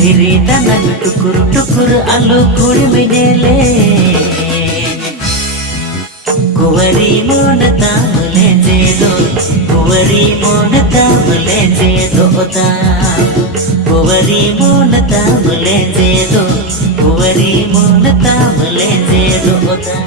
धिरी दानन टुकुर टुकुर आलो खोडी मैनेले कुवरी मोन तामले जेदो कुवरी मोन तामले जेदोता कुवरी मोन तामले जेदो कुवरी मोन तामले जेदोता